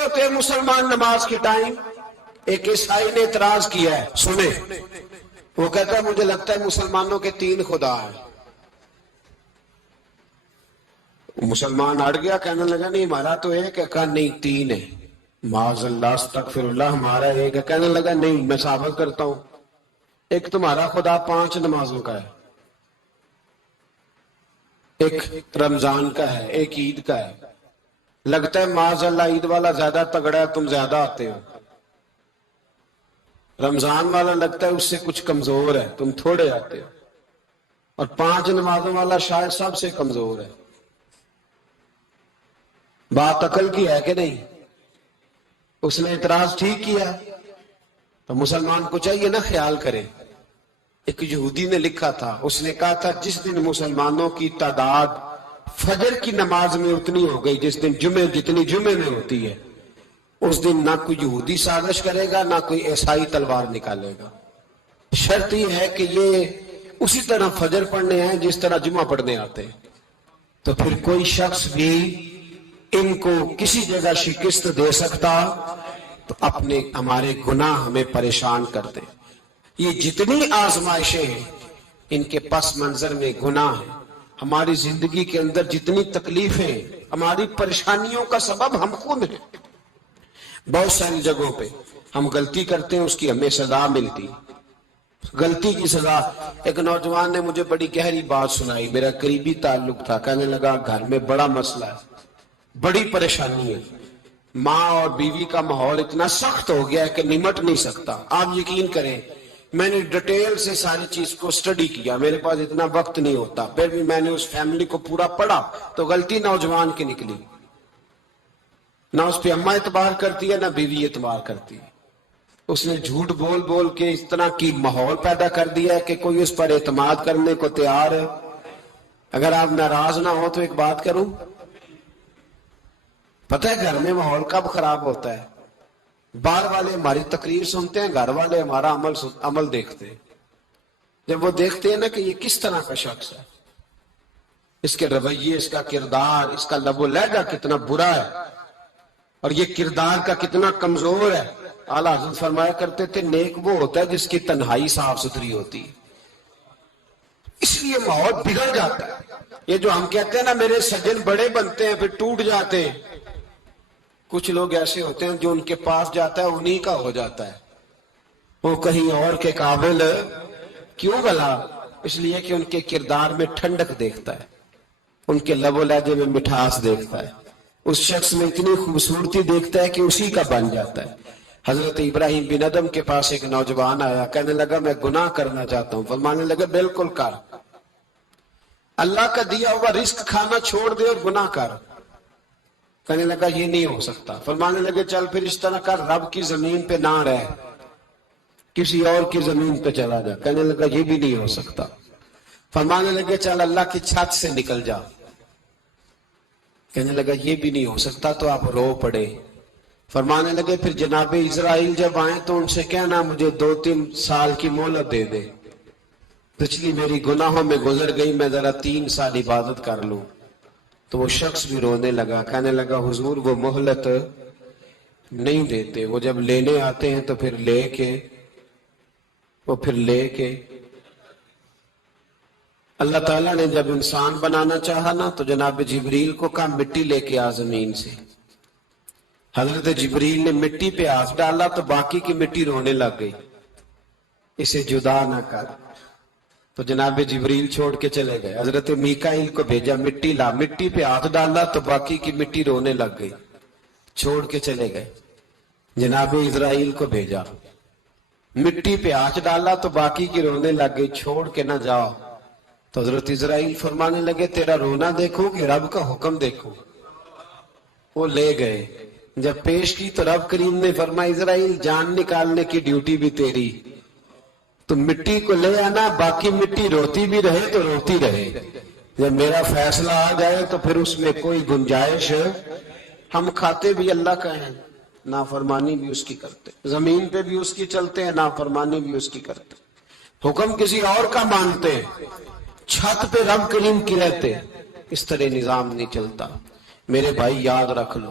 ہوتے ہیں مسلمان نماز کے ٹائم. ایک عیسائی نے اعتراض کیا ہے, سنے, وہ کہتا ہے مجھے لگتا ہے مسلمانوں کے 3 خدا ہیں. مسلمان اڑ گیا, کہنے لگا نہیں ہمارا تو ایک ہے. کہا نہیں 3 ہے. معاذ اللہ استغفر اللہ, ہمارا ایک ہے. کہنے لگا نہیں میں ثابت کرتا ہوں, ایک تمہارا خدا 5 نمازوں کا ہے, ایک رمضان کا ہے, ایک عید کا ہے. لگتا ہے معاذ اللہ عید والا زیادہ تگڑا ہے, تم زیادہ آتے ہو. رمضان والا لگتا ہے اس سے کچھ کمزور ہے, تم تھوڑے آتے ہو. اور 5 نمازوں والا شاید سب سے کمزور ہے. بات عقل کی ہے کہ نہیں؟ اس نے اعتراض ٹھیک کیا. تو مسلمان کو چاہیے نا خیال کرے. ایک یہودی نے لکھا تھا, اس نے کہا تھا جس دن مسلمانوں کی تعداد فجر کی نماز میں اتنی ہو گئی جس دن جتنی جمعے میں ہوتی ہے, اس دن نہ کوئی یہودی سازش کرے گا نہ کوئی عیسائی تلوار نکالے گا. شرط یہ ہے کہ یہ اسی طرح فجر پڑھنے ہیں جس طرح جمعہ پڑھنے آتے ہیں. تو پھر کوئی شخص بھی ان کو کسی جگہ شکست دے سکتا تو اپنے ہمارے گناہ ہمیں پریشان کرتے. یہ جتنی آزمائشیں ہیں ان کے پس منظر میں گناہ ہیں. ہماری زندگی کے اندر جتنی تکلیفیں, ہماری پریشانیوں کا سبب ہم خود ہیں. بہت ساری جگہوں پہ ہم غلطی کرتے ہیں, اس کی ہمیں سزا ملتی. غلطی کی سزا. ایک نوجوان نے مجھے بڑی گہری بات سنائی, میرا قریبی تعلق تھا. کہنے لگا گھر میں بڑا مسئلہ ہے, بڑی پریشانی ہے, ماں اور بیوی کا ماحول اتنا سخت ہو گیا ہے کہ نمٹ نہیں سکتا. آپ یقین کریں میں نے ڈیٹیل سے ساری چیز کو سٹڈی کیا, میرے پاس اتنا وقت نہیں ہوتا, پھر بھی میں نے اس فیملی کو پورا پڑھا. تو غلطی نوجوان کی نکلی, نہ اس پہ اماں اعتبار کرتی ہے نہ بیوی اعتبار کرتی ہے. اس نے جھوٹ بول بول کے اس طرح کی ماحول پیدا کر دیا ہے کہ کوئی اس پر اعتماد کرنے کو تیار ہے. اگر آپ ناراض نہ ہو تو ایک بات کروں, پتہ ہے گھر میں ماحول کب خراب ہوتا ہے؟ باہر والے ہماری تقریر سنتے ہیں, گھر والے ہمارا عمل دیکھتے ہیں. جب وہ دیکھتے ہیں نا کہ یہ کس طرح کا شخص ہے, اس کے رویے, اس کا کردار, اس کا لب و لہجہ کتنا برا ہے اور یہ کردار کا کتنا کمزور ہے. اعلیٰ حضرت فرمایا کرتے تھے نیک وہ ہوتا ہے جس کی تنہائی صاف ستھری ہوتی ہے. اس لیے ماحول بگڑ جاتا ہے. یہ جو ہم کہتے ہیں نا میرے سجن بڑے بنتے ہیں پھر ٹوٹ جاتے ہیں, کچھ لوگ ایسے ہوتے ہیں جو ان کے پاس جاتا ہے انہی کا ہو جاتا ہے. وہ کہیں اور کے قابل کیوں بھلا؟ اس لیے کہ ان کے کردار میں ٹھنڈک دیکھتا ہے, ان کے لب و لہجے میں مٹھاس دیکھتا ہے, اس شخص میں اتنی خوبصورتی دیکھتا ہے کہ اسی کا بن جاتا ہے. حضرت ابراہیم بن ادم کے پاس ایک نوجوان آیا, کہنے لگا میں گناہ کرنا چاہتا ہوں. فرمانے لگا بالکل کر, اللہ کا دیا ہوا رزق کھانا چھوڑ دے اور گناہ کر. کہنے لگا یہ نہیں ہو سکتا. فرمانے لگے چل پھر اس طرح کر, رب کی زمین پہ نہ رہ, کسی اور کی زمین پہ چلا جا. کہنے لگا یہ بھی نہیں ہو سکتا. فرمانے لگے چل اللہ کی چھت سے نکل جا. کہنے لگا یہ بھی نہیں ہو سکتا. تو آپ رو پڑے. فرمانے لگے پھر جناب اسرائیل جب آئیں تو ان سے کہنا مجھے 2-3 سال کی مہلت دے دے, پچھلی میری گناہوں میں گزر گئی, میں ذرا 3 سال عبادت کر لوں. تو وہ شخص بھی رونے لگا, کہنے لگا حضور وہ مہلت نہیں دیتے, وہ جب لینے آتے ہیں تو پھر لے کے اللہ تعالیٰ نے جب انسان بنانا چاہا نا تو جناب جبریل کو کہا مٹی لے کے آ زمین سے. حضرت جبریل نے مٹی پہ ہاتھ ڈالا تو باقی کی مٹی رونے لگ گئی, اسے جدا نہ کر. تو جناب جبریل چھوڑ کے چلے گئے. حضرت میکائیل کو بھیجا, مٹی لا, مٹی پہ ہاتھ ڈالا تو باقی کی مٹی رونے لگ گئی, چھوڑ کے چلے گئے. جناب اسرائیل کو بھیجا, مٹی پہ ہاتھ ڈالا تو باقی کی رونے لگ گئی, چھوڑ کے نہ جاؤ. تو حضرت اسرائیل فرمانے لگے تیرا رونا دیکھو کہ رب کا حکم دیکھو. وہ لے گئے, جب پیش کی تو رب کریم نے فرمایا اسرائیل جان نکالنے کی ڈیوٹی بھی تیری, تو مٹی کو لے آنا, باقی مٹی روتی بھی رہے تو روتی رہے. جب میرا فیصلہ آ جائے تو پھر اس میں کوئی گنجائش, ہم کھاتے بھی اللہ کا ہیں, نافرمانی بھی اس کی کرتے, زمین پہ بھی اس کی چلتے ہیں, نافرمانی بھی اس کی کرتے, حکم کسی اور کا مانتے, چھت پہ رب کریم کی رہتے. اس طرح نظام نہیں چلتا. میرے بھائی یاد رکھ لو,